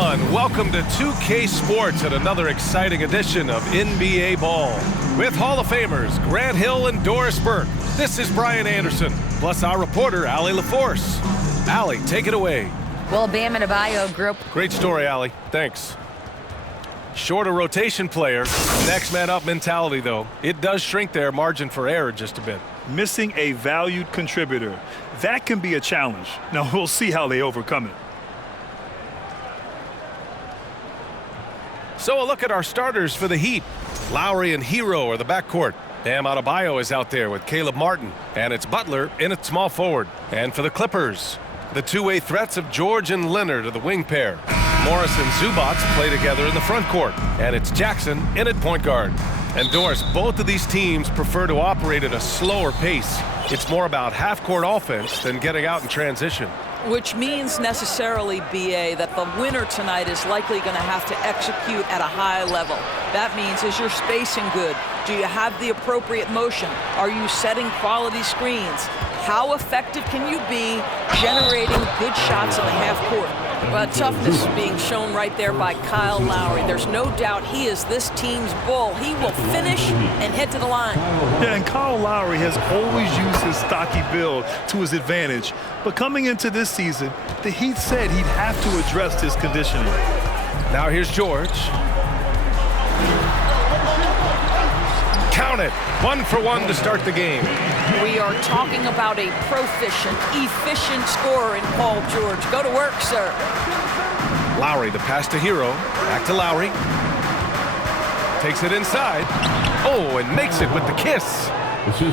everyone. Welcome to 2K Sports and another exciting edition of NBA Ball. With Hall of Famers Grant Hill and Doris Burke. This is Brian Anderson, plus our reporter, Allie LaForce. Allie, take it away. Well, Bam Adebayo grew up. Great story, Allie. Thanks. Shorter rotation player, next man up mentality, though. It does shrink their margin for error just a bit. Missing a valued contributor. That can be a challenge. Now, we'll see how they overcome it. So a look at our starters for the Heat. Lowry and Hero are the backcourt. Bam Adebayo is out there with Caleb Martin. And it's Butler in at small forward. And for the Clippers, the two-way threats of George and Leonard are the wing pair. Morris and Zubac play together in the front court. And it's Jackson in at point guard. And Doris, both of these teams prefer to operate at a slower pace. It's more about half-court offense than getting out in transition. Which means necessarily, BA, that the winner tonight is likely going to have to execute at a high level. That means, is your spacing good? Do you have the appropriate motion? Are you setting quality screens? How effective can you be generating good shots in the half court? Well, toughness being shown right there by Kyle Lowry. There's no doubt he is this team's bull. He will finish and head to the line. Yeah, and Kyle Lowry has always used his stocky build to his advantage. But coming into this season, the Heat said he'd have to address his conditioning. Now here's George. Count it. 1 for 1 to start the game. We are talking about a proficient, efficient scorer in Paul George. Go to work, sir. Lowry, the pass to Hero. Back to Lowry. Takes it inside. Oh, and makes it with the kiss.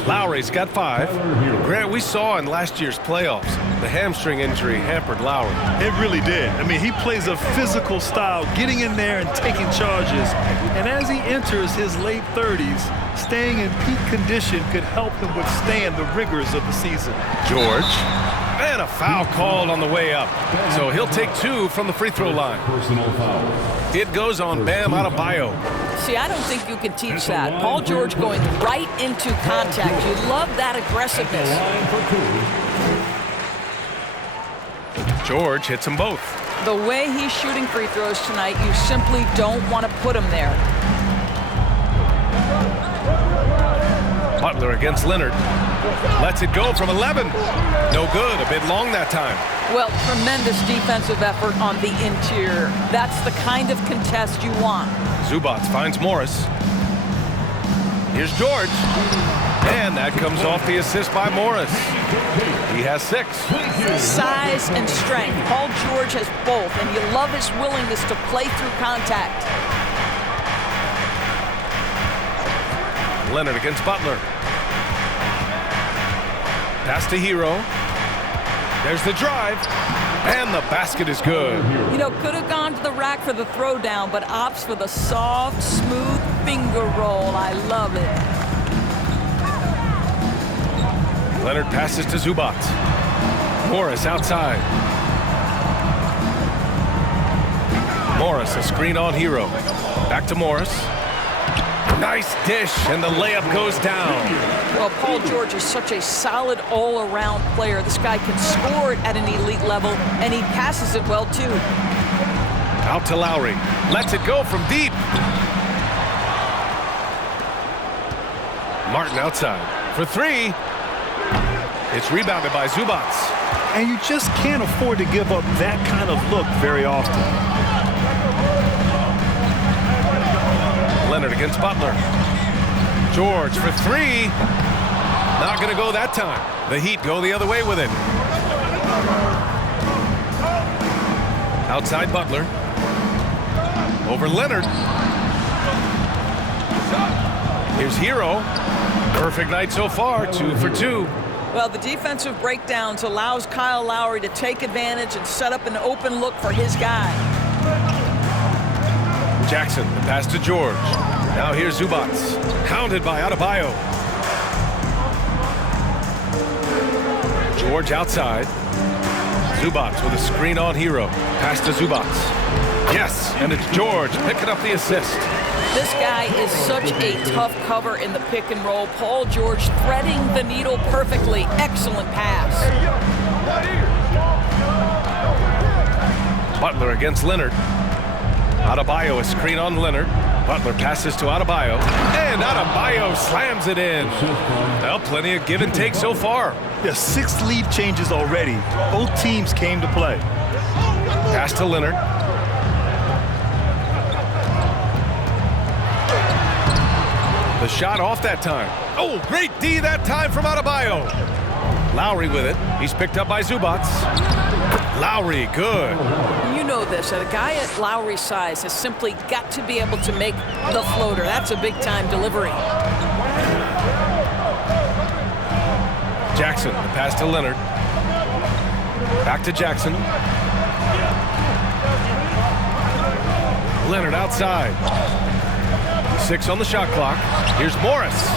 Lowry's got 5. Grant, we saw in last year's playoffs, the hamstring injury hampered Lowry. It really did. I mean, he plays a physical style, getting in there and taking charges. And as he enters his late 30s, staying in peak condition could help him withstand the rigors of the season. George. And a foul called on the way up. So he'll take 2 from the free throw line. It goes on Bam Adebayo. See, I don't think you can teach that. Paul George going right into contact. You love that aggressiveness. George hits them both. The way he's shooting free throws tonight, you simply don't want to put him there. Butler against Leonard. Lets it go from 11. No good. A bit long that time. Well, tremendous defensive effort on the interior. That's the kind of contest you want. Zubac finds Morris. Here's George. And that comes off the assist by Morris. He has 6. Size and strength. Paul George has both, and you love his willingness to play through contact. Leonard against Butler. Pass to Hero. There's the drive. And the basket is good. You know, could have gone to the rack for the throwdown, but opts for the soft, smooth finger roll. I love it. Leonard passes to Zubac. Morris outside. Morris, a screen on Hero. Back to Morris. Nice dish, and the layup goes down. Well, Paul George is such a solid all-around player. This guy can score it at an elite level, and he passes it well, too. Out to Lowry. Lets it go from deep. Martin outside for 3. It's rebounded by Zubac. And you just can't afford to give up that kind of look very often. Leonard against Butler. George for 3. Not going to go that time. The Heat go the other way with it. Outside Butler. Over Leonard. Here's Hero. Perfect night so far, 2 for 2. Well, the defensive breakdowns allows Kyle Lowry to take advantage and set up an open look for his guy. Jackson, the pass to George. Now here's Zubac. Hounded by Adebayo. George outside. Zubac with a screen on Hero. Pass to Zubac. Yes, and it's George picking up the assist. This guy is such a tough cover in the pick and roll. Paul George threading the needle perfectly. Excellent pass. Butler against Leonard. Adebayo, a screen on Leonard. Butler passes to Adebayo, and Adebayo slams it in. Well, plenty of give and take so far. Yeah, 6 lead changes already. Both teams came to play. Pass to Leonard. The shot off that time. Oh, great D that time from Adebayo. Lowry with it. He's picked up by Zubac. Lowry, good. You know this, a guy at Lowry's size has simply got to be able to make the floater. That's a big-time delivery. Jackson, the pass to Leonard. Back to Jackson. Leonard outside. 6 on the shot clock. Here's Morris.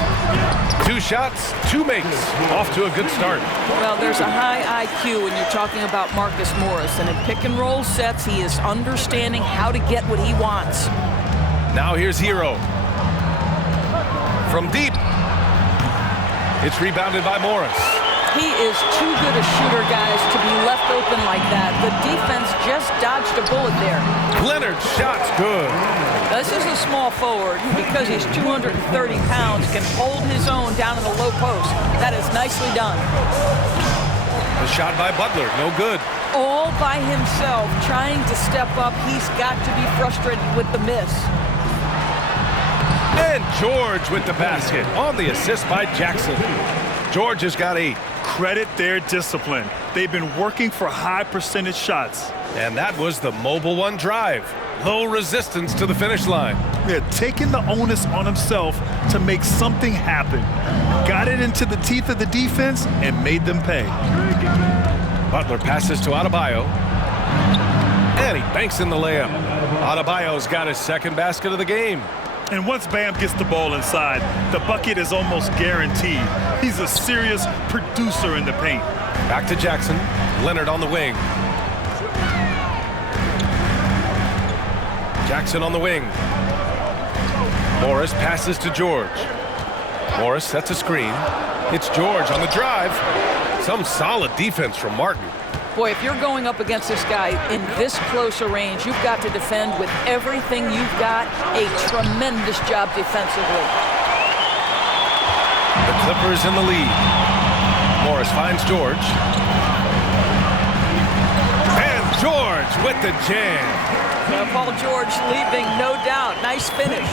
2 shots, 2 makes. Off to a good start. Well, there's a high IQ when you're talking about Marcus Morris, and in pick-and-roll sets, he is understanding how to get what he wants. Now here's Hero. From deep. It's rebounded by Morris. He is too good a shooter, guys, to be left open like that. The defense just dodged a bullet there. Leonard's shot's good. This is a small forward, because he's 230 pounds, can hold his own down in the low post. That is nicely done. The shot by Butler, no good. All by himself, trying to step up. He's got to be frustrated with the miss. And George with the basket on the assist by Jackson. George has got 8. Credit their discipline. They've been working for high percentage shots. And that was the Mobile One drive. Low resistance to the finish line. Yeah, taking the onus on himself to make something happen. Got it into the teeth of the defense and made them pay. Butler passes to Adebayo. And he banks in the layup. Adebayo's got his 2nd basket of the game. And once Bam gets the ball inside, the bucket is almost guaranteed. He's a serious producer in the paint. Back to Jackson. Leonard on the wing. Jackson on the wing. Morris passes to George. Morris sets a screen. It's George on the drive. Some solid defense from Martin. Boy, if you're going up against this guy in this close a range, you've got to defend with everything you've got. A tremendous job defensively. The Clippers in the lead. Morris finds George. And George with the jam. Paul George leaving, no doubt. Nice finish.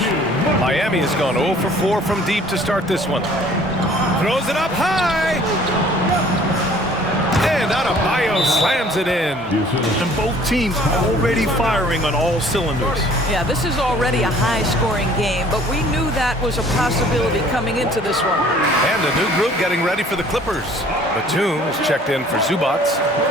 Miami has gone 0 for 4 from deep to start this one. Throws it up high. And Adebayo slams it in. And both teams already firing on all cylinders. Yeah, this is already a high-scoring game, but we knew that was a possibility coming into this one. And a new group getting ready for the Clippers. Batum is checked in for Zubac.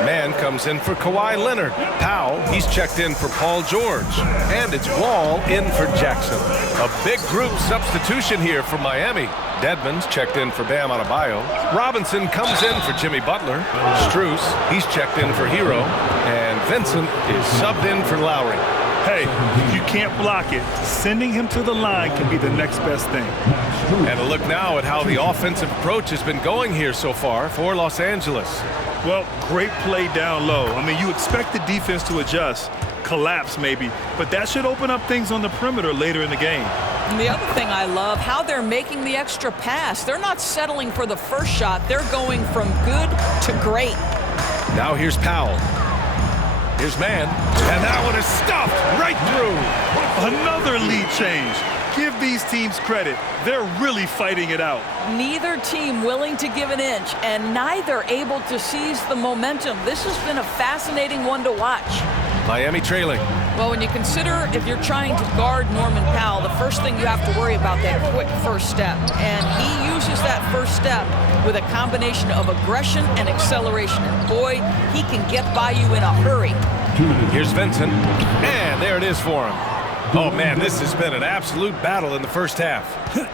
Mann comes in for Kawhi Leonard. Powell, he's checked in for Paul George. And it's Wall in for Jackson. A big group substitution here for Miami. Dedmon's checked in for Bam Adebayo. Robinson comes in for Jimmy Butler. Strus, he's checked in for Hero. And Vincent is subbed in for Lowry. Hey, if you can't block it, sending him to the line can be the next best thing. And a look now at how the offensive approach has been going here so far for Los Angeles. Well, great play down low. I mean, you expect the defense to adjust, collapse maybe, but that should open up things on the perimeter later in the game. And the other thing I love, how they're making the extra pass. They're not settling for the first shot. They're going from good to great. Now here's Powell. Here's Mann. And that one is stuffed right through. Another lead change. Give these teams credit. They're really fighting it out. Neither team willing to give an inch, and neither able to seize the momentum. This has been a fascinating one to watch. Miami trailing. Well, when you consider if you're trying to guard Norman Powell, the first thing you have to worry about that quick first step. And he uses that first step with a combination of aggression and acceleration. And boy, he can get by you in a hurry. Here's Vincent. And there it is for him. Oh, man, this has been an absolute battle in the first half.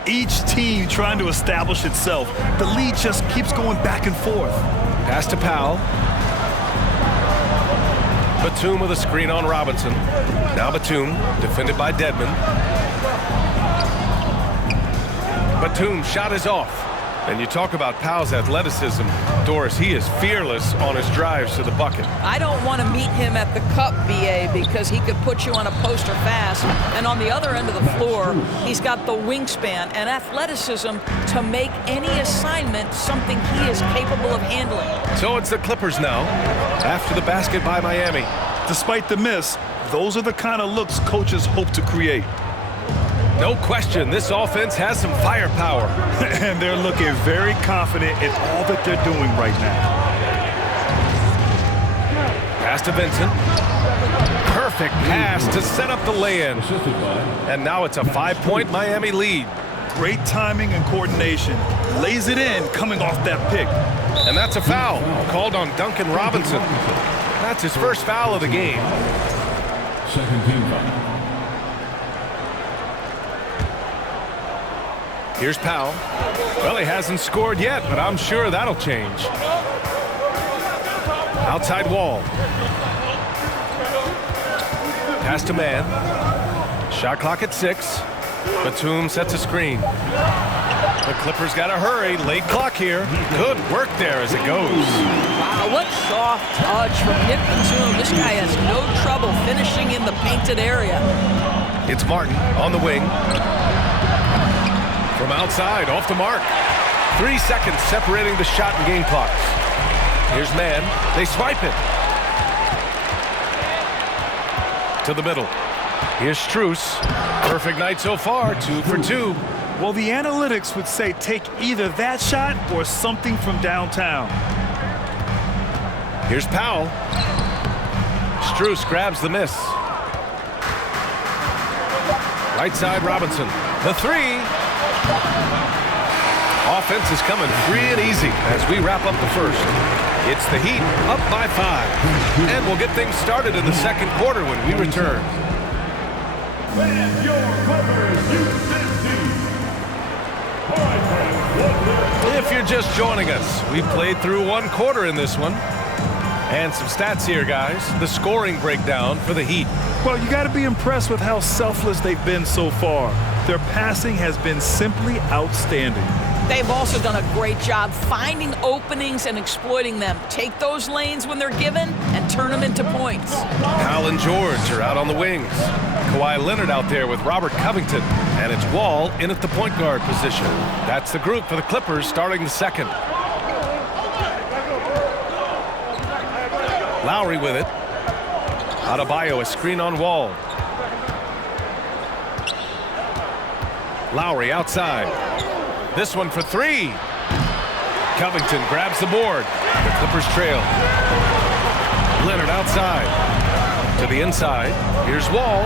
Each team trying to establish itself. The lead just keeps going back and forth. Pass to Powell. Batum with a screen on Robinson. Now Batum, defended by Dedmon. Batum's shot is off. And you talk about Powell's athleticism. Doris, he is fearless on his drives to the bucket. I don't want to meet him at the cup, BA, because he could put you on a poster fast. And on the other end of the floor, he's got the wingspan and athleticism to make any assignment something he is capable of handling. So it's the Clippers now, after the basket by Miami. Despite the miss, those are the kind of looks coaches hope to create. No question, this offense has some firepower. And they're looking very confident in all that they're doing right now. Pass to Vincent. Perfect pass to set up the lay-in. And now it's a 5-point Miami lead. Great timing and coordination. Lays it in coming off that pick. And that's a foul called on Duncan Robinson. That's his first foul of the game. Second team foul. Here's Powell. Well, he hasn't scored yet, but I'm sure that'll change. Outside Wall. Pass to Man. Shot clock at 6. Batum sets a screen. The Clippers got to hurry. Late clock here. Good work there as it goes. Wow, what soft touch from Nick Batum. This guy has no trouble finishing in the painted area. It's Martin on the wing. From outside, off the mark. 3 seconds separating the shot and game clocks. Here's Man. They swipe it. To the middle. Here's Strus. Perfect night so far, 2 for 2. Well, the analytics would say take either that shot or something from downtown. Here's Powell. Strus grabs the miss. Right side, Robinson. The 3. Offense is coming free and easy as we wrap up the first. It's the Heat up by 5. And we'll get things started in the second quarter when we return. If you're just joining us, we played through 1 quarter in this one. And some stats here, guys. The scoring breakdown for the Heat. Well, you got to be impressed with how selfless they've been so far. Their passing has been simply outstanding. They've also done a great job finding openings and exploiting them. Take those lanes when they're given and turn them into points. Powell and George are out on the wings. Kawhi Leonard out there with Robert Covington. And it's Wall in at the point guard position. That's the group for the Clippers starting the second. Lowry with it. Adebayo, a screen on Wall. Lowry outside. This one for 3. Covington grabs the board. The Clippers trail. Leonard outside. To the inside. Here's Wall.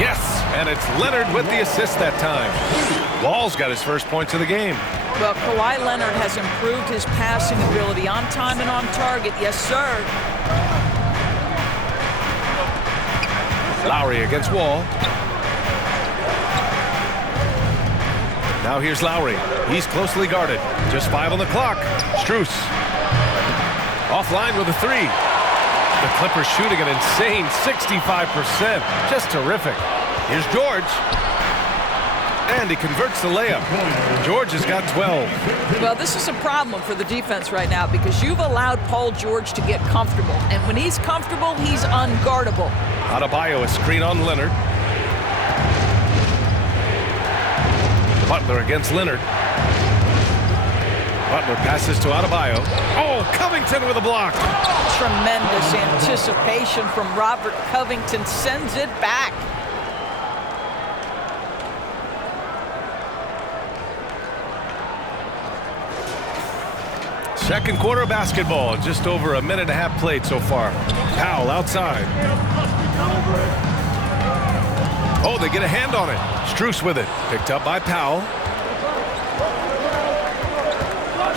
Yes, and it's Leonard with the assist that time. Wall's got his first points of the game. Well, Kawhi Leonard has improved his passing ability on time and on target. Yes, sir. Lowry against Wall. Now here's Lowry. He's closely guarded. Just 5 on the clock. Strus. Offline with a 3. The Clippers shooting an insane 65%. Just terrific. Here's George. And he converts the layup. George has got 12. Well, this is a problem for the defense right now because you've allowed Paul George to get comfortable. And when he's comfortable, he's unguardable. Adebayo, a screen on Leonard. Butler against Leonard. Butler passes to Adebayo. Oh, Covington with a block. Tremendous anticipation from Robert Covington. Sends it back. Second quarter basketball. Just over a minute and a half played so far. Powell outside. Oh, they get a hand on it. Strus with it. Picked up by Powell.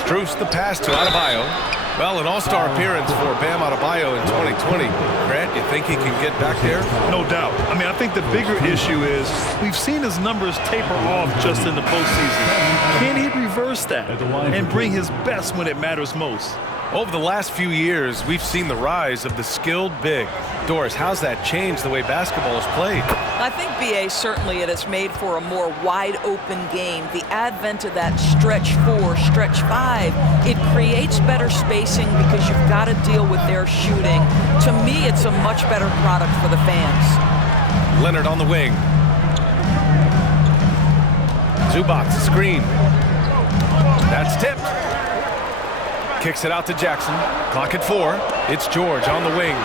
Strus the pass to Adebayo. Well, an all-star appearance for Bam Adebayo in 2020. Grant, you think he can get back there? No doubt. I mean, I think the bigger issue is we've seen his numbers taper off just in the postseason. Can he reverse that and bring his best when it matters most? Over the last few years, we've seen the rise of the skilled big. Doris, how's that changed the way basketball is played? I think, B.A., certainly it has made for a more wide-open game. The advent of that stretch 4, stretch 5, it creates better spacing because you've got to deal with their shooting. To me, it's a much better product for the fans. Leonard on the wing. Zubac, screen. That's tipped. Kicks it out to Jackson. Clock at 4. It's George on the wing.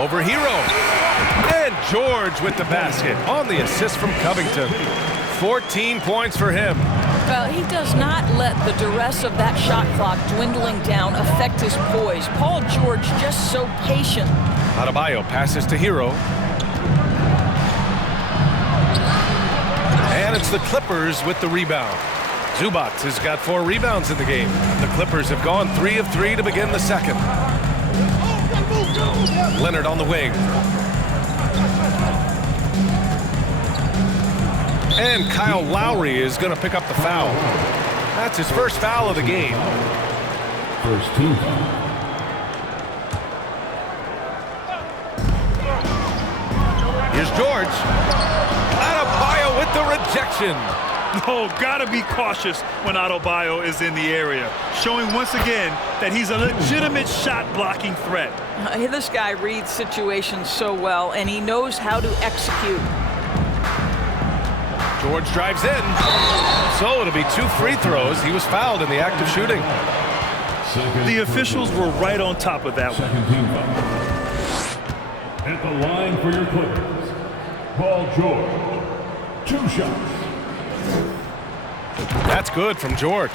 Over Hero. And George with the basket on the assist from Covington. 14 points for him. Well, he does not let the duress of that shot clock dwindling down affect his poise. Paul George just so patient. Adebayo passes to Hero. And it's the Clippers with the rebound. Zubac has got 4 rebounds in the game. The Clippers have gone 3 of 3 to begin the second. Leonard on the wing. And Kyle Lowry is going to pick up the foul. That's his first foul of the game. First team foul. Here's George. Adebayo with the rejection. Oh, gotta be cautious when Adebayo is in the area, showing once again that he's a legitimate shot-blocking threat. This guy reads situations so well, and he knows how to execute. George drives in. So it'll be 2 free throws. He was fouled in the act of shooting. The officials were right on top of that one. Second team foul. At the line for your Clippers, Paul George. 2 shots. That's good from George.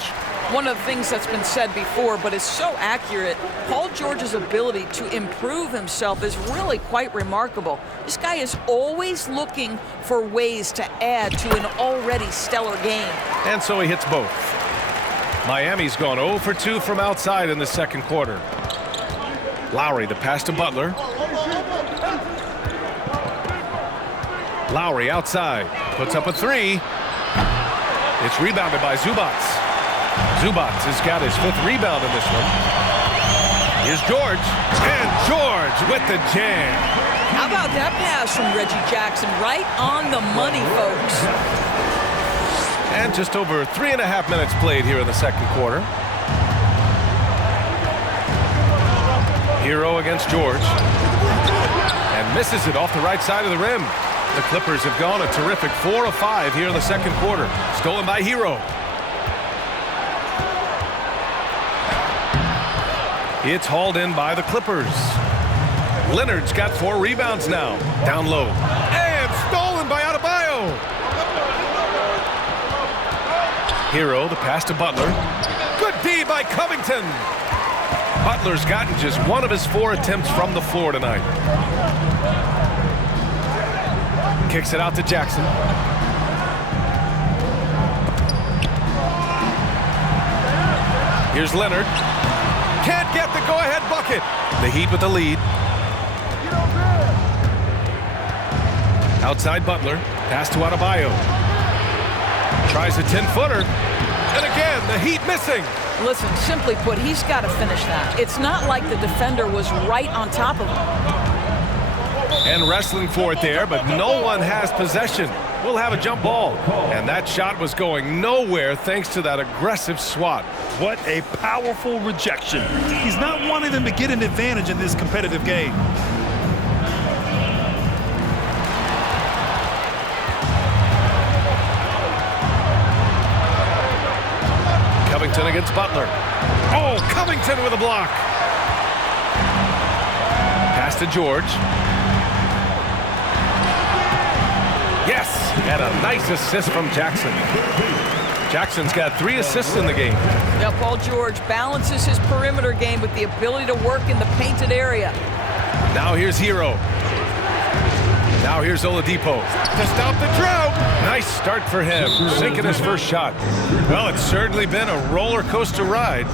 One of the things that's been said before, but is so accurate, Paul George's ability to improve himself is really quite remarkable. This guy is always looking for ways to add to an already stellar game. And so he hits both. Miami's gone 0 for 2 from outside in the second quarter. Lowry, the pass to Butler. Lowry outside, puts up a 3. It's rebounded by Zubac. Zubac has got his 5th rebound in this one. Here's George. And George with the jam. How about that pass from Reggie Jackson? Right on the money, folks. And just over 3.5 minutes played here in the second quarter. Hero against George. And misses it off the right side of the rim. The Clippers have gone a terrific 4 of 5 here in the second quarter. Stolen by Hero. It's hauled in by the Clippers. Leonard's got 4 rebounds now. Down low. And stolen by Adebayo. Hero, the pass to Butler. Good D by Covington. Butler's gotten just 1 of his 4 attempts from the floor tonight. Kicks it out to Jackson. Here's Leonard. Can't get the go-ahead bucket. The Heat with the lead. Outside Butler. Pass to Adebayo. Tries a 10-footer. And again, the Heat missing. Listen, simply put, he's got to finish that. It's not like the defender was right on top of him. And wrestling for it there, but no one has possession. We'll have a jump ball. And that shot was going nowhere thanks to that aggressive swat. What a powerful rejection. He's not wanting them to get an advantage in this competitive game. Covington against Butler. Oh, Covington with a block. Pass to George. Yes, and a nice assist from Jackson. Jackson's got 3 assists in the game. Now, Paul George balances his perimeter game with the ability to work in the painted area. Now here's Hero. Now here's Oladipo to stop the drought. Nice start for him, sinking his first shot. Well, it's certainly been a roller coaster ride.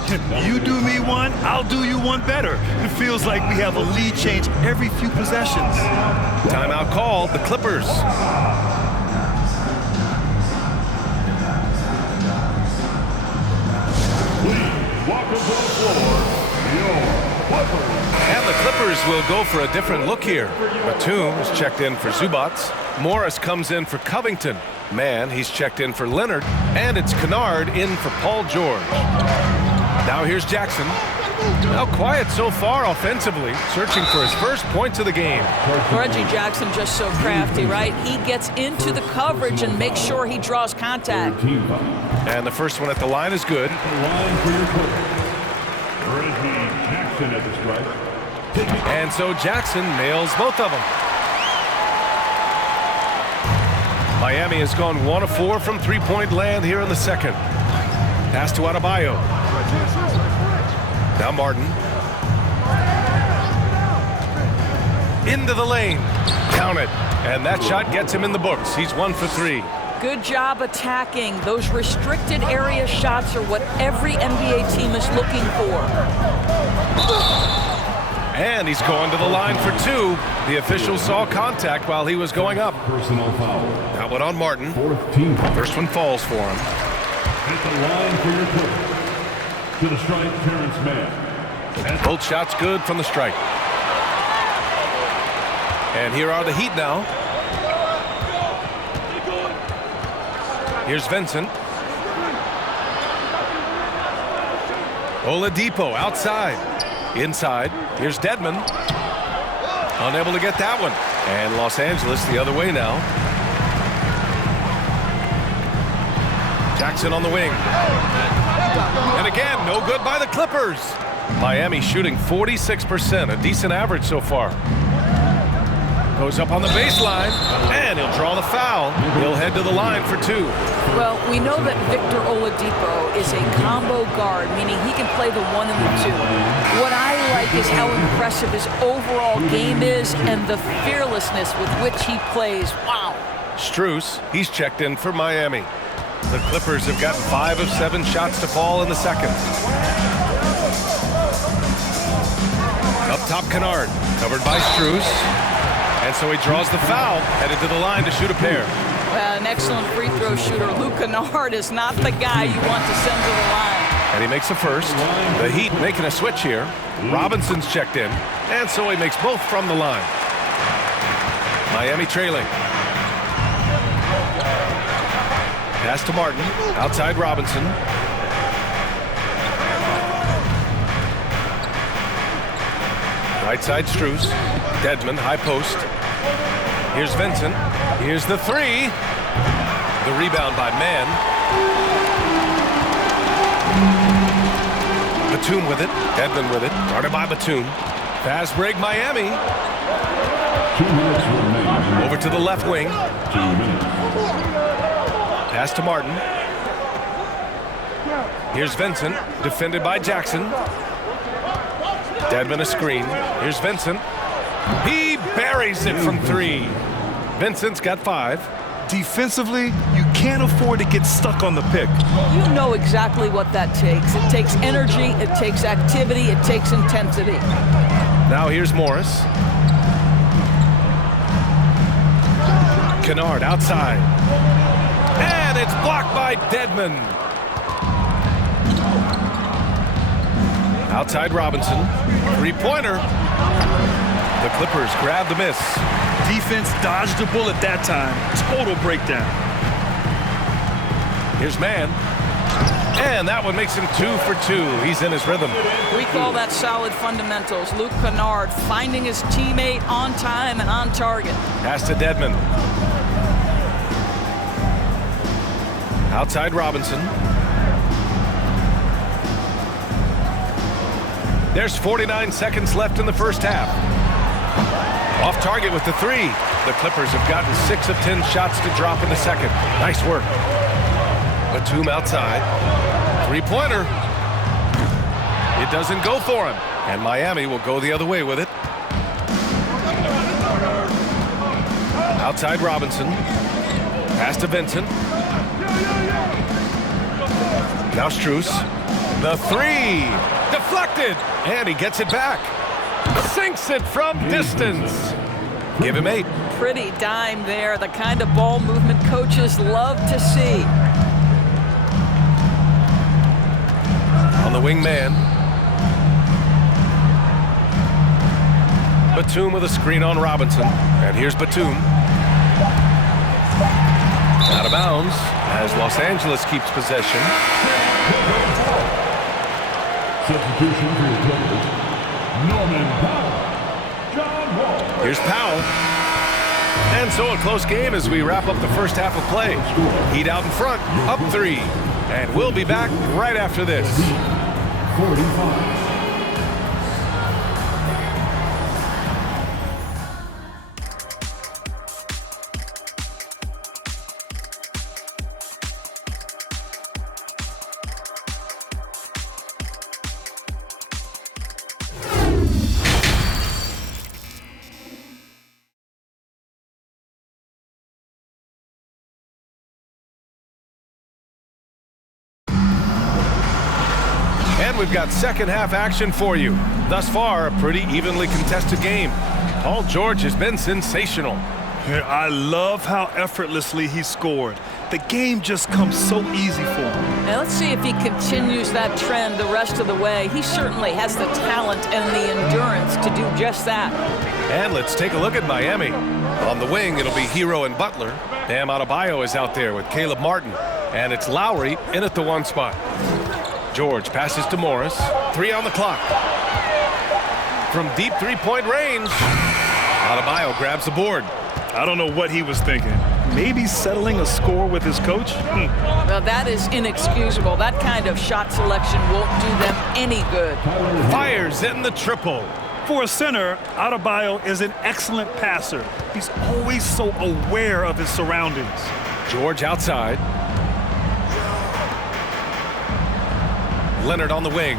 You do me one, I'll do you one better. It feels like we have a lead change every few possessions. Timeout called, the Clippers. Welcome to the floor, your Clippers. And the Clippers will go for a different look here. Batum is checked in for Zubats. Morris comes in for Covington. Mann, he's checked in for Leonard. And it's Kennard in for Paul George. Now here's Jackson. Now quiet so far offensively, searching for his first points of the game. Reggie Jackson just so crafty, right? He gets into the coverage and makes sure he draws contact. And the first one at the line is good. The line for your Clippers. Reggie Jackson at the strike. And so Jackson nails both of them. Miami has gone 1 of 4 from three-point land here in the second. Pass to Adebayo. Now Martin. Into the lane. Count it. And that shot gets him in the books. He's 1 for 3. Good job attacking. Those restricted area shots are what every NBA team is looking for. And he's going to the line for 2. The official saw contact while he was going up. Personal foul. That one on Martin. Fourth team foul. First one falls for him. At the line for your Clippers. To the strike, Terrence Mann. Both shots good from the strike. And here are the Heat now. Here's Vincent. Oladipo outside. Inside. Here's Dedmon. Unable to get that one. And Los Angeles the other way now. Jackson on the wing. And again, no good by the Clippers. Miami shooting 46%, a decent average so far. Goes up on the baseline, and he'll draw the foul. He'll head to the line for 2. Well, we know that Victor Oladipo is a combo guard, meaning he can play the 1 and the 2. What I like is how impressive his overall game is and the fearlessness with which he plays. Wow. Strus, he's checked in for Miami. The Clippers have gotten 5 of 7 shots to fall in the second. Up top, Kennard, covered by Strus. And so he draws the foul, headed to the line to shoot a pair. An excellent free throw shooter. Luke Kennard is not the guy you want to send to the line. And he makes the first. The Heat making a switch here. Robinson's checked in, and so he makes both from the line. Miami trailing. Pass to Martin, outside Robinson. Right side Strus. Dedmon, high post. Here's Vincent. Here's the 3. The rebound by Mann. Batum with it. Dedmon with it. Guarded by Batum. Fast break Miami. 2 minutes remaining. Over to the left wing. 2 minutes. Pass to Martin. Here's Vincent, defended by Jackson. Dedmon a screen. Here's Vincent. He buries it from 3. Vincent's got 5. Defensively, you can't afford to get stuck on the pick. You know exactly what that takes. It takes energy, it takes activity, it takes intensity. Now here's Morris. Kennard outside. And it's blocked by Dedmon. Outside Robinson. 3-pointer. The Clippers grab the miss. Defense dodged the bullet that time. Total breakdown. Here's Mann. And that one makes him 2 for 2. He's in his rhythm. We call that solid fundamentals. Luke Kennard finding his teammate on time and on target. Pass to Dedmon. Outside Robinson. There's 49 seconds left in the first half. Off target with the 3. The Clippers have gotten 6 of 10 shots to drop in the second. Nice work. Batum outside. 3-pointer. It doesn't go for him. And Miami will go the other way with it. Outside Robinson. Pass to Vincent. Now Strus. The 3. Deflected. And he gets it back. Sinks it from distance. Give him 8. Pretty dime there. The kind of ball movement coaches love to see. On the wing man. Batum with a screen on Robinson. And here's Batum. Out of bounds as Los Angeles keeps possession. Substitution for your Clippers, Norman Powell. John Wall. Here's Powell. And so a close game as we wrap up the first half of play. Heat out in front, up 3. And we'll be back right after this. 45. And we've got second half action for you. Thus far, a pretty evenly contested game. Paul George has been sensational. I love how effortlessly he scored. The game just comes so easy for him. Now let's see if he continues that trend the rest of the way. He certainly has the talent and the endurance to do just that. And let's take a look at Miami. On the wing, it'll be Hero and Butler. Bam Adebayo is out there with Caleb Martin. And it's Lowry in at the 1 spot. George passes to Morris. 3 on the clock. From deep three-point range, Adebayo grabs the board. I don't know what he was thinking. Maybe settling a score with his coach? Well, that is inexcusable. That kind of shot selection won't do them any good. Fires in the triple. For a center, Adebayo is an excellent passer. He's always so aware of his surroundings. George outside. Leonard on the wing.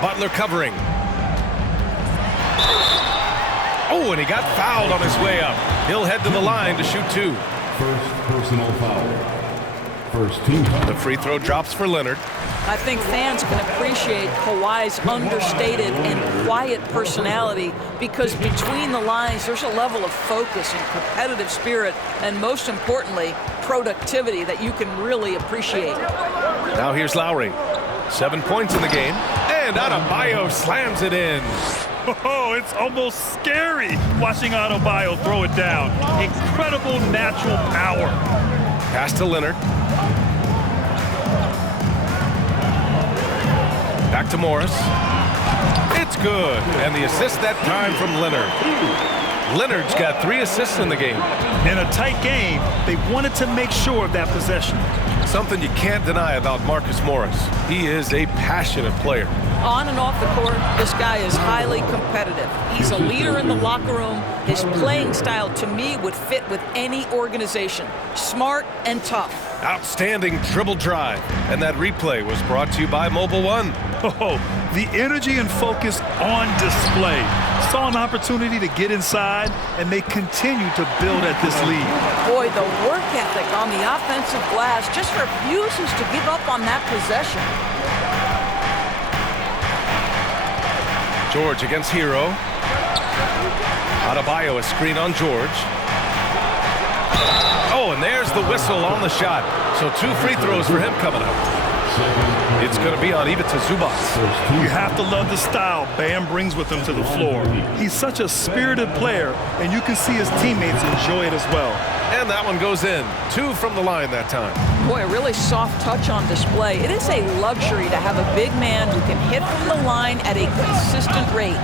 Butler covering. Oh, and he got fouled on his way up. He'll head to the line to shoot 2. First personal foul. First team foul. The free throw drops for Leonard. I think fans can appreciate Kawhi's understated and quiet personality because between the lines, there's a level of focus and competitive spirit, and most importantly, productivity that you can really appreciate. Now here's Lowry. 7 points in the game, and Adebayo slams it in. Oh, it's almost scary watching Adebayo throw it down. Incredible natural power. Pass to Leonard. Back to Morris. It's good, and the assist that time from Leonard. Leonard's got 3 assists in the game. In a tight game, they wanted to make sure of that possession. Something you can't deny about Marcus Morris. He is a passionate player. On and off the court, this guy is highly competitive. He's a leader in the locker room. His playing style, to me, would fit with any organization. Smart and tough. Outstanding dribble drive. And that replay was brought to you by Mobile One. Oh, the energy and focus on display. Saw an opportunity to get inside, and they continue to build at this lead. Boy, the work ethic on the offensive glass just refuses to give up on that possession. George against Hero. Adebayo a screen on George. Oh, and there's the whistle on the shot. So 2 free throws for him coming up. It's going to be on Ivica Zubac. You have to love the style Bam brings with him to the floor. He's such a spirited player, and you can see his teammates enjoy it as well. And that one goes in. 2 from the line that time. Boy, a really soft touch on display. It is a luxury to have a big man who can hit from the line at a consistent rate.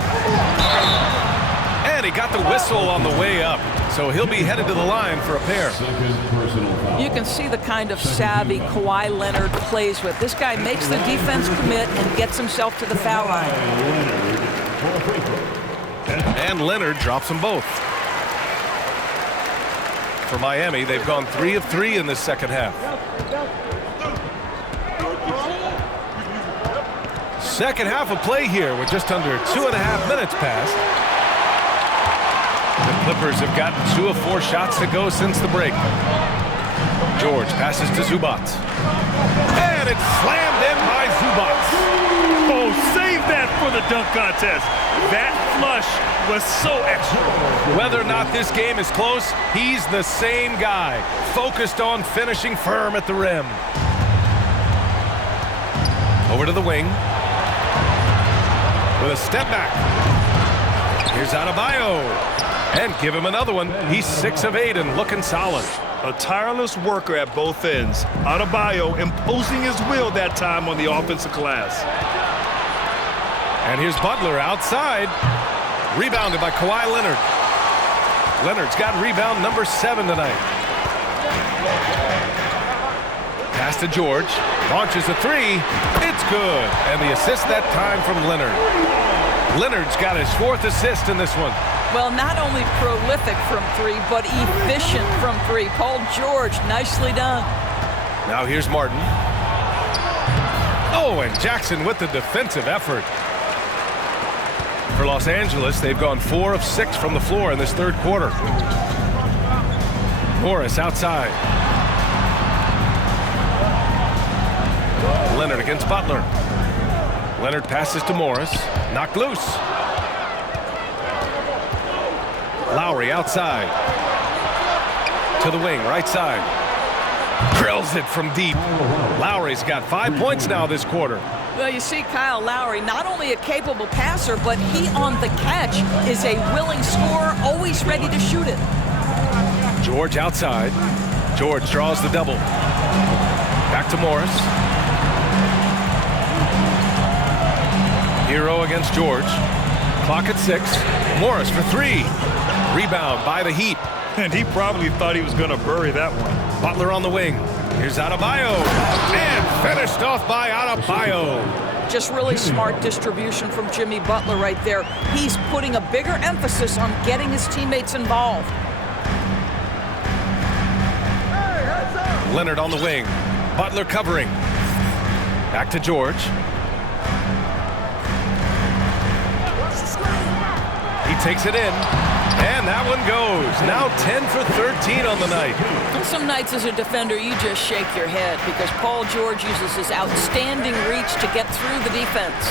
And he got the whistle on the way up. So he'll be headed to the line for a pair. You can see the kind of savvy Kawhi Leonard plays with. This guy makes the defense commit and gets himself to the foul line. And Leonard drops them both. For Miami, they've gone 3 of 3 in this second half. Second half of play here with just under 2.5 minutes passed. The Clippers have gotten 2 of 4 shots to go since the break. George passes to Zubac. And it's slammed in by Zubac. Oh, save that for the dunk contest. That flush was so extra. Whether or not this game is close, he's the same guy, focused on finishing firm at the rim. Over to the wing. with a step back. Here's Adebayo. And give him another one. He's 6 of 8 and looking solid. A tireless worker at both ends. Adebayo imposing his will that time on the offensive glass. And here's Butler outside. Rebounded by Kawhi Leonard. Leonard's got rebound number 7 tonight. Pass to George. Launches a 3. It's good. And the assist that time from Leonard. Leonard's got his 4th assist in this one. Well, not only prolific from 3, but efficient from 3. Paul George, nicely done. Now here's Martin. Oh, and Jackson with the defensive effort. For Los Angeles, they've gone 4 of 6 from the floor in this third quarter. Morris outside. Leonard against Butler. Leonard passes to Morris. Knocked loose. Lowry outside. To the wing, right side. Drills it from deep. Lowry's got 5 points now this quarter. Well, you see Kyle Lowry, not only a capable passer, but he on the catch is a willing scorer, always ready to shoot it. George outside. George draws the double. Back to Morris. Hero against George. Clock at 6. Morris for 3. Rebound by the Heat. And he probably thought he was going to bury that one. Butler on the wing. Here's Adebayo. And finished off by Adebayo. Just really smart distribution from Jimmy Butler right there. He's putting a bigger emphasis on getting his teammates involved. Leonard on the wing. Butler covering. Back to George. He takes it in. And that one goes. Now 10 for 13 on the night. Some nights as a defender, you just shake your head because Paul George uses his outstanding reach to get through the defense.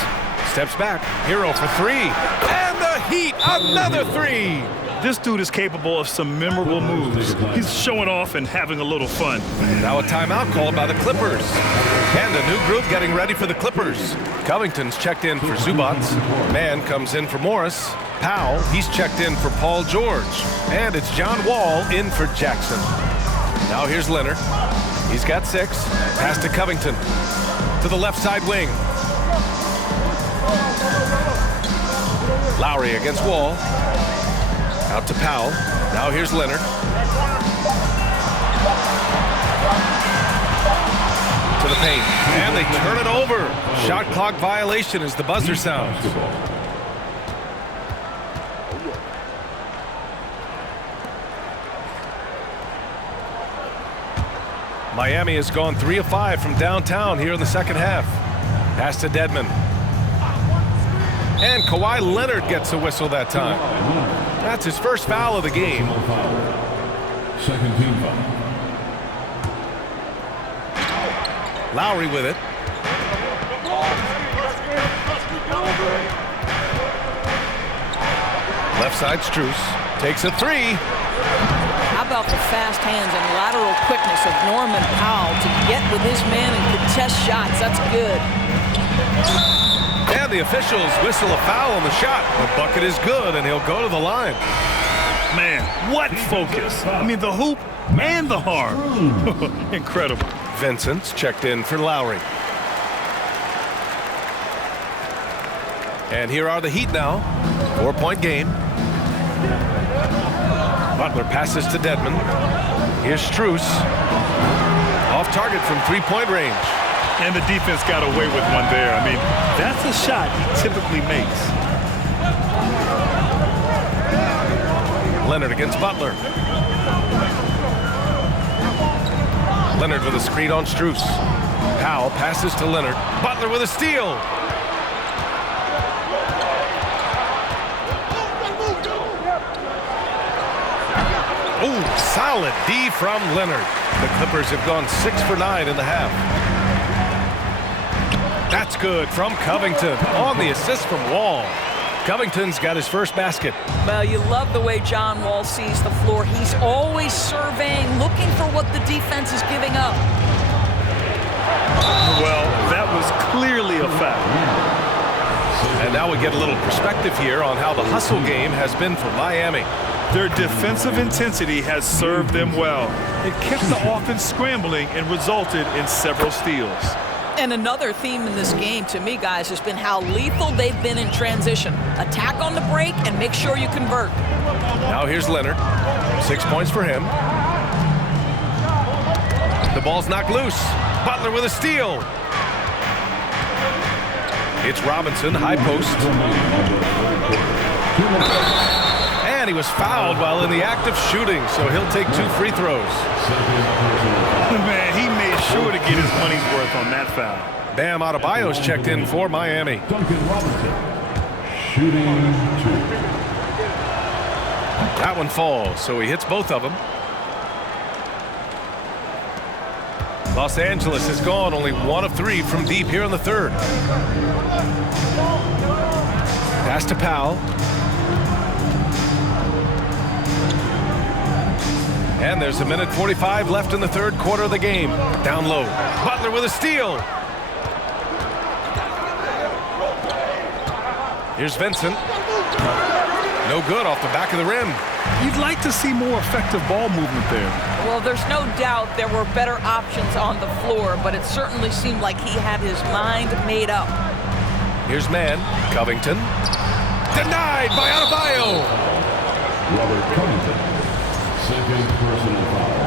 Steps back. Hero for 3. And the Heat, another 3. This dude is capable of some memorable moves. He's showing off and having a little fun. Now a timeout called by the Clippers. And a new group getting ready for the Clippers. Covington's checked in for Zubac. Mann comes in for Morris. Powell, he's checked in for Paul George. And it's John Wall in for Jackson. Now here's Leonard. He's got 6. Pass to Covington. To the left side wing. Lowry against Wall. Out to Powell. Now here's Leonard. To the paint. And they turn it over. Shot clock violation as the buzzer sounds. Miami has gone 3 of 5 from downtown here in the second half. Pass to Dedmon. And Kawhi Leonard gets a whistle that time. That's his first foul of the game. Second team foul. Lowry with it. Left side Strus. Takes a 3. How about the fast hands and lateral quickness of Norman Powell to get with his man and contest shots? That's good. And the officials whistle a foul on the shot. The bucket is good, and he'll go to the line. Man, what focus. I mean, the hoop and the harm. Incredible. Vincent's checked in for Lowry. And here are the Heat now. 4-point game. Butler passes to Dedmon. Here's Strus. Off target from 3-point range. And the defense got away with one there. I mean, that's a shot he typically makes. Leonard against Butler. Leonard with a screen on Strus. Powell passes to Leonard. Butler with a steal. Ooh, solid D from Leonard. The Clippers have gone 6 for 9 in the half. That's good from Covington on the assist from Wall. Covington's got his first basket. Well, you love the way John Wall sees the floor. He's always surveying, looking for what the defense is giving up. Well, that was clearly a foul. And now we get a little perspective here on how the hustle game has been for Miami. Their defensive intensity has served them well. It kept the offense scrambling and resulted in several steals. And another theme in this game to me, guys, has been how lethal they've been in transition. Attack on the break and make sure you convert. Now here's Leonard. 6 points for him. The ball's knocked loose. Butler with a steal. It's Robinson, high post. And he was fouled while in the act of shooting, so he'll take 2 free throws. Man, he made sure to get his money's worth on that foul. Bam Adebayo's checked in for Miami. Duncan Robinson, shooting 2. That one falls, so he hits both of them. Los Angeles has gone only 1 of 3 from deep here in the third. Pass to Powell. And there's a minute 45 left in the third quarter of the game. Down low. Butler with a steal. Here's Vincent. No good off the back of the rim. You'd like to see more effective ball movement there. Well, there's no doubt there were better options on the floor, but it certainly seemed like he had his mind made up. Here's Mann. Covington. Denied by Adebayo. Robert Covington, second personal foul.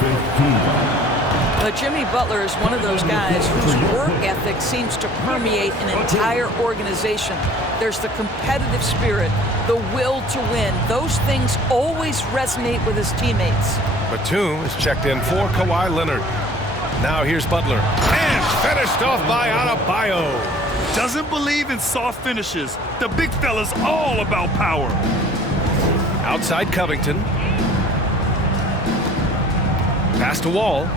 15. But Jimmy Butler is one of those guys whose work ethic seems to permeate an entire organization. There's the competitive spirit, the will to win. Those things always resonate with his teammates. Batum is checked in for Kawhi Leonard. Now here's Butler. And finished off by Adebayo. Doesn't believe in soft finishes. The big fella's all about power. Outside Covington. Pass to Wall.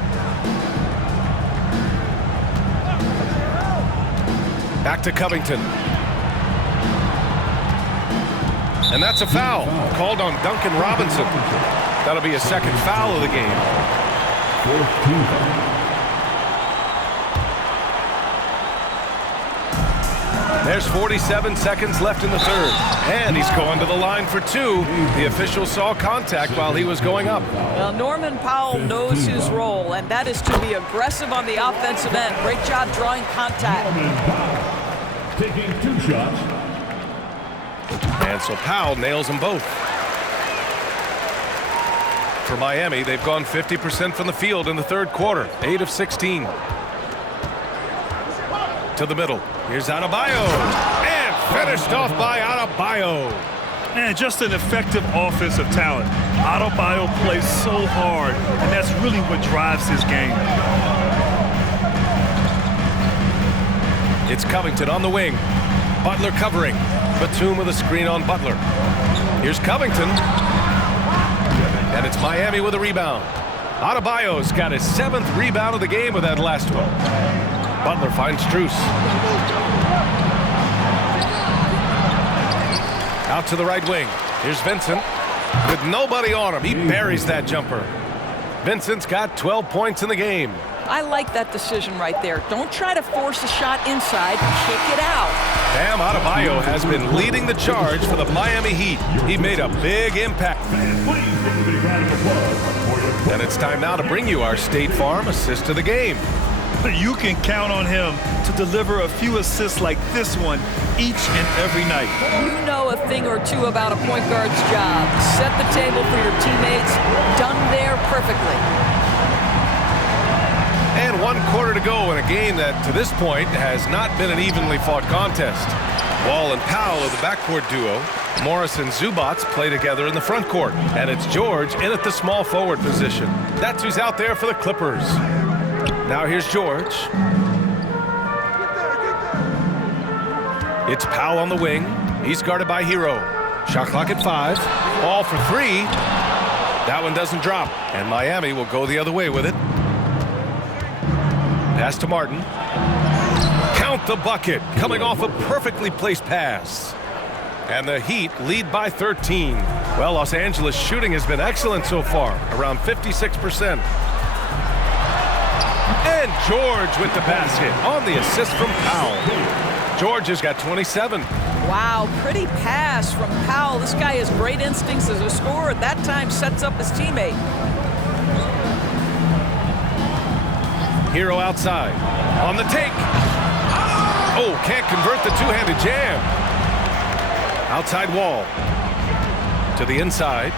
Back to Covington. And that's a foul called on Duncan Robinson. That'll be a second foul of the game. 14. There's 47 seconds left in the third. And he's going to the line for 2. The official saw contact while he was going up. Well, Norman Powell knows his role, and that is to be aggressive on the offensive end. Great job drawing contact. Taking 2 shots. And so Powell nails them both. For Miami, they've gone 50% from the field in the third quarter. 8 of 16. To the middle. Here's Adebayo. And finished off by Adebayo. And just an effective offensive talent. Adebayo plays so hard, and that's really what drives his game. It's Covington on the wing. Butler covering. Batum with a screen on Butler. Here's Covington. And it's Miami with a rebound. Adebayo's got his 7th rebound of the game with that last one. Butler finds Strus. Out to the right wing. Here's Vincent. With nobody on him, he buries that jumper. Vincent's got 12 points in the game. I like that decision right there. Don't try to force a shot inside. Kick it out. Bam Adebayo has been leading the charge for the Miami Heat. He made a big impact. And it's time now to bring you our State Farm assist of the game. You can count on him to deliver a few assists like this one each and every night. You know a thing or two about a point guard's job. Set the table for your teammates. Done there perfectly. And 1 quarter to go in a game that, to this point, has not been an evenly fought contest. Wall and Powell are the backcourt duo. Morris and Zubats play together in the front court. And it's George in at the small forward position. That's who's out there for the Clippers. Now here's George. It's Powell on the wing. He's guarded by Hero. Shot clock at 5. Ball for 3. That one doesn't drop. And Miami will go the other way with it. Pass to Martin. Count the bucket. Coming off a perfectly placed pass. And the Heat lead by 13. Well, Los Angeles shooting has been excellent so far. Around 56%. And George with the basket on the assist from Powell. George has got 27. Wow, pretty pass from Powell. This guy has great instincts as a scorer. At that time, sets up his teammate. Hero outside. On the take. Oh, can't convert the two-handed jam. Outside wall. To the inside.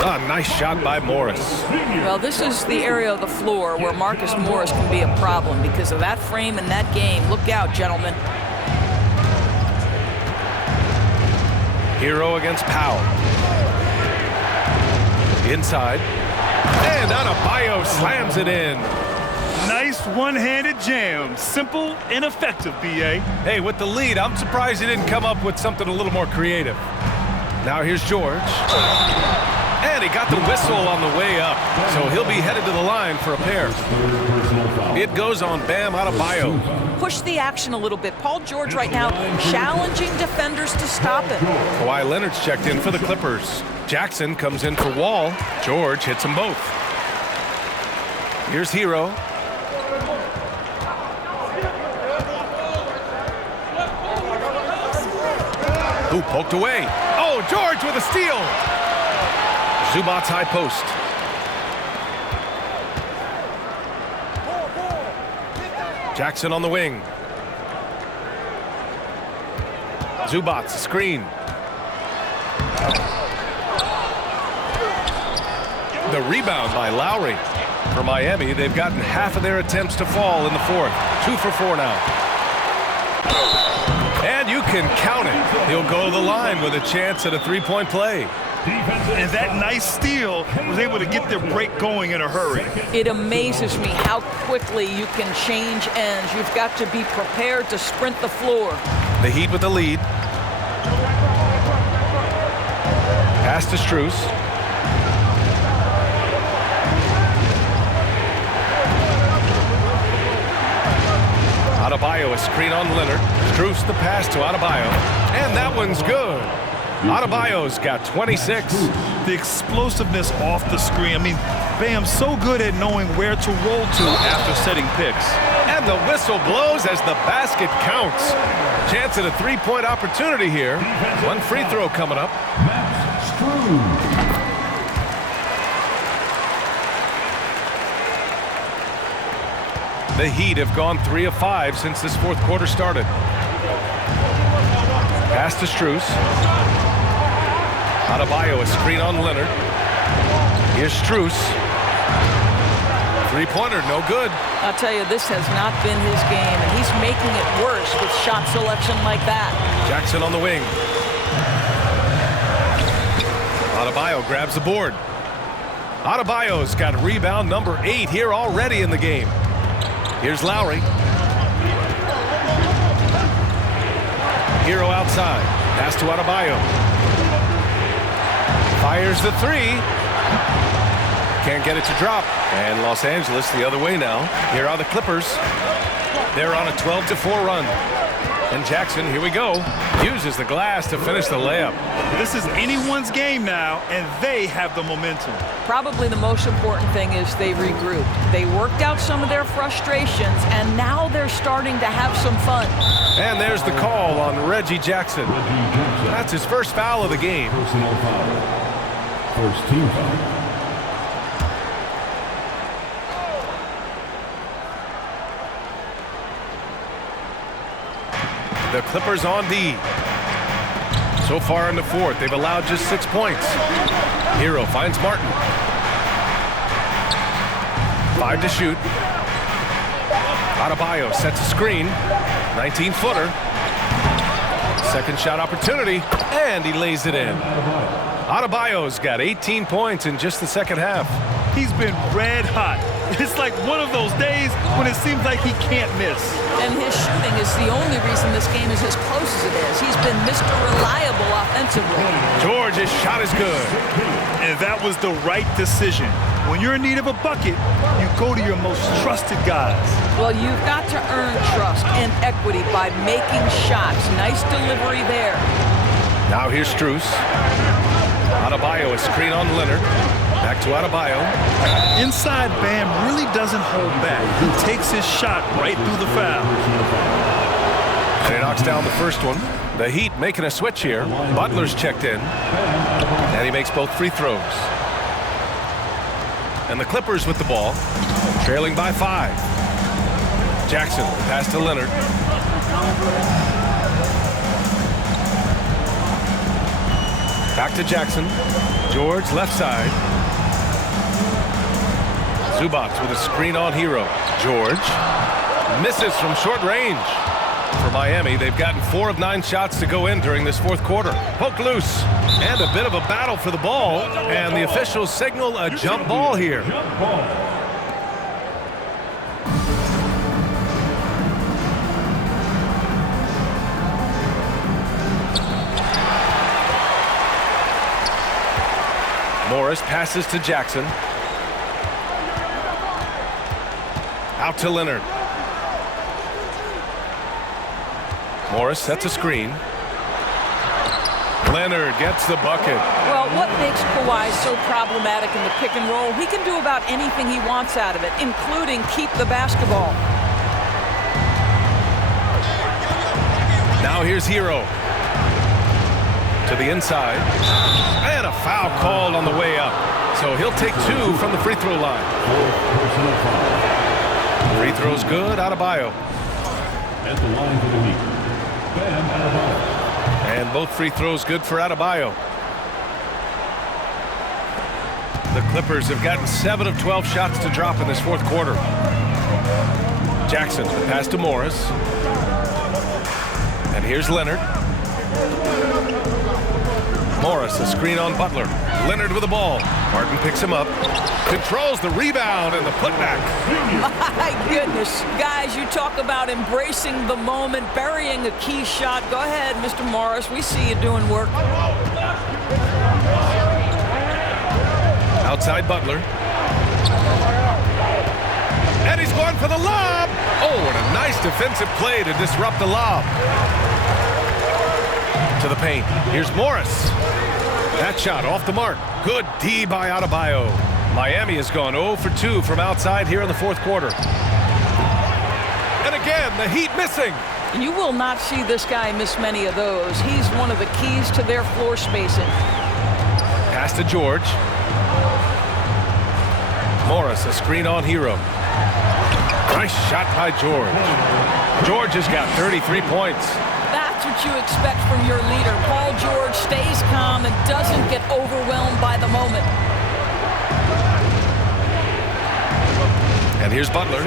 Ah, nice shot by Morris. Well, this is the area of the floor where Marcus Morris can be a problem because of that frame and that game. Look out, gentlemen. Hero against Powell. Inside. And Adebayo slams it in. Nice one-handed jam. Simple and effective, B.A. Hey, with the lead, I'm surprised he didn't come up with something a little more creative. Now here's George. And he got the whistle on the way up. So he'll be headed to the line for a pair. It goes on Bam Adebayo. Push the action a little bit. Paul George right now challenging defenders to stop him. Kawhi Leonard's checked in for the Clippers. Jackson comes in for Wall. George hits them both. Here's Hero. Who poked away? Oh, George with a steal. Zubac's high post. Jackson on the wing. Zubac's screen. The rebound by Lowry. For Miami, they've gotten half of their attempts to fall in the fourth. 2 for 4 now. And you can count it. He'll go to the line with a chance at a three-point play. And that nice steal was able to get their break going in a hurry. It amazes me how quickly you can change ends. You've got to be prepared to sprint the floor. The Heat with the lead. Pass to Strus. Adebayo, a screen on Leonard. Strus the pass to Adebayo. And that one's good. Adebayo's got 26. The explosiveness off the screen. I mean, Bam's so good at knowing where to roll to after setting picks. And the whistle blows as the basket counts. Chance at a three-point opportunity here. One free throw coming up. The Heat have gone 3 of 5 since this fourth quarter started. Pass to Strus. Adebayo, a screen on Leonard. Here's Strus. Three-pointer, no good. I'll tell you, this has not been his game, and he's making it worse with shot selection like that. Jackson on the wing. Adebayo grabs the board. Adebayo's got rebound number 8 here already in the game. Here's Lowry. Hero outside. Pass to Adebayo. Fires the three. Can't get it to drop. And Los Angeles the other way now. Here are the Clippers. They're on a 12-4 run. And Jackson, here we go, uses the glass to finish the layup. This is anyone's game now, and they have the momentum. Probably the most important thing is they regrouped. They worked out some of their frustrations, and now they're starting to have some fun. And there's the call on Reggie Jackson. That's his first foul of the game. Personal foul. First team foul. The Clippers on D. So far in the fourth, they've allowed just 6 points. Hero finds Martin. 5 to shoot. Adebayo sets a screen. 19-footer. Second shot opportunity, and he lays it in. Adebayo's got 18 points in just the second half. He's been red hot. It's like one of those days when it seems like he can't miss. And his shooting is the only reason this game is as close as it is. He's been Mr. Reliable offensively. George's shot is good. And that was the right decision. When you're in need of a bucket, you go to your most trusted guys. Well, you've got to earn trust and equity by making shots. Nice delivery there. Now here's Strus. Adebayo, a screen on Leonard. Back to Adebayo. Inside, Bam really doesn't hold back. He takes his shot right through the foul. And he knocks down the first one. The Heat making a switch here. Butler's checked in. And he makes both free throws. And the Clippers with the ball, trailing by 5. Jackson, pass to Leonard. Back to Jackson. George, left side. Zubats with a screen on Hero. George misses from short range. For Miami, they've gotten 4 of 9 shots to go in during this fourth quarter. Poke loose. And a bit of a battle for the ball. And the officials signal a jump ball here. Morris passes to Jackson. Out to Leonard. Morris sets a screen. Leonard gets the bucket. Well, what makes Kawhi so problematic in the pick and roll? He can do about anything he wants out of it, including keep the basketball. Now here's Hero. To the inside. And a foul called on the way up. So he'll take 2 from the free throw line. Free throw's good. Adebayo. At the line for the Heat, Bam Adebayo. And both free throws good for Adebayo. The Clippers have gotten 7 of 12 shots to drop in this fourth quarter. Jackson, the pass to Morris. And here's Leonard. Morris, a screen on Butler. Leonard with the ball. Martin picks him up. Controls the rebound and the putback. My goodness. Guys, you talk about embracing the moment, burying a key shot. Go ahead, Mr. Morris. We see you doing work. Outside Butler. And he's going for the lob. Oh, what a nice defensive play to disrupt the lob. To the paint. Here's Morris. That shot off the mark. Good D by Adebayo. Miami has gone 0 for 2 from outside here in the fourth quarter. And again, the Heat missing. You will not see this guy miss many of those. He's one of the keys to their floor spacing. Pass to George. Morris, a screen on Hero. Nice shot by George. George has got 33 points. That's what you expect from your leader. Paul George stays calm and doesn't get overwhelmed by the moment. And here's Butler.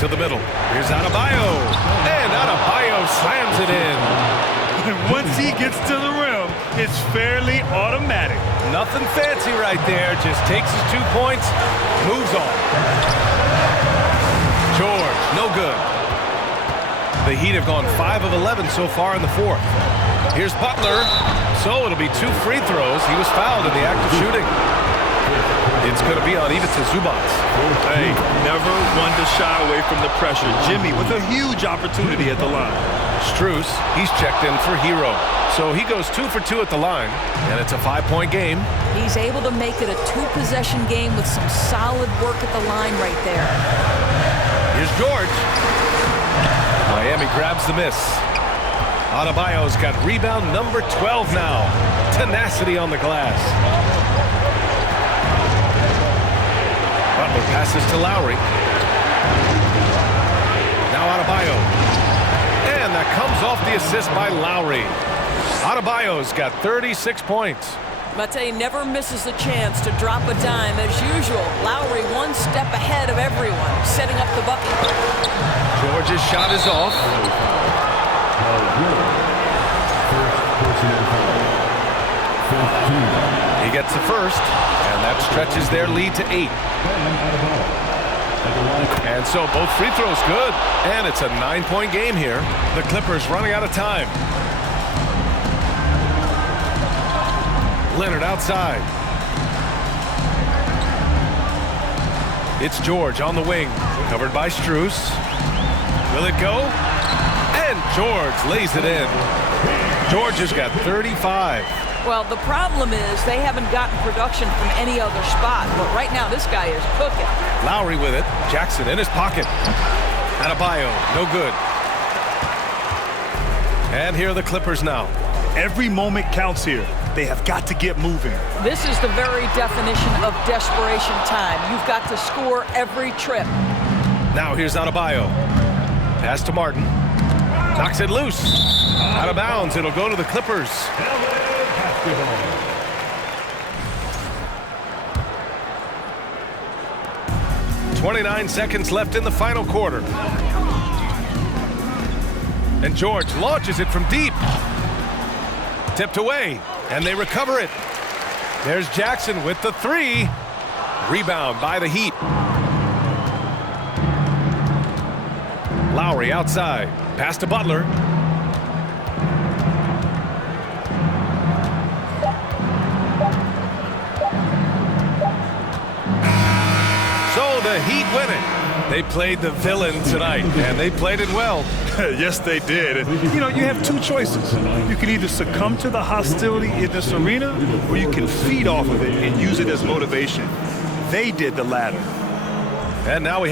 To the middle. Here's Adebayo. And Adebayo slams it in. Once he gets to the rim, it's fairly automatic. Nothing fancy right there. Just takes his 2 points, moves on. George, no good. The Heat have gone 5 of 11 so far in the fourth. Here's Butler. So it'll be 2 free throws. He was fouled in the act of shooting. It's going to be on Ivica Zubats. Hey, never one to shy away from the pressure. Jimmy with a huge opportunity at the line. Strus, he's checked in for Hero. So he goes 2 for 2 at the line, and it's a 5-point game. He's able to make it a 2-possession game with some solid work at the line right there. Here's George. Miami grabs the miss. Adebayo's got rebound number 12 now. Tenacity on the glass. Butler passes to Lowry. Now Adebayo. And that comes off the assist by Lowry. Adebayo's got 36 points. Mate never misses a chance to drop a dime as usual. Lowry 1 step ahead of everyone, setting up the bucket. George's shot is off. He gets the first, and that stretches their lead to 8. And so both free throws good, and it's a 9-point game here. The Clippers running out of time. Leonard outside. It's George on the wing, covered by Strus. Will it go? And George lays it in. George has got 35. Well, the problem is they haven't gotten production from any other spot, but right now this guy is cooking. Lowry with it. Jackson in his pocket. Adebayo, no good. And here are the Clippers now. Every moment counts here. They have got to get moving. This is the very definition of desperation time. You've got to score every trip. Now here's Adebayo. Pass to Martin. Knocks it loose. Out of bounds. It'll go to the Clippers. Basketball. 29 seconds left in the final quarter. And George launches it from deep. Tipped away, and they recover it. There's Jackson with the three. Rebound by the Heat. Lowry outside. Pass to Butler. So the Heat win it. They played the villain tonight, and they played it well. Yes, they did. And, you know, you have two choices. You can either succumb to the hostility in this arena, or you can feed off of it and use it as motivation. They did the latter. And now we have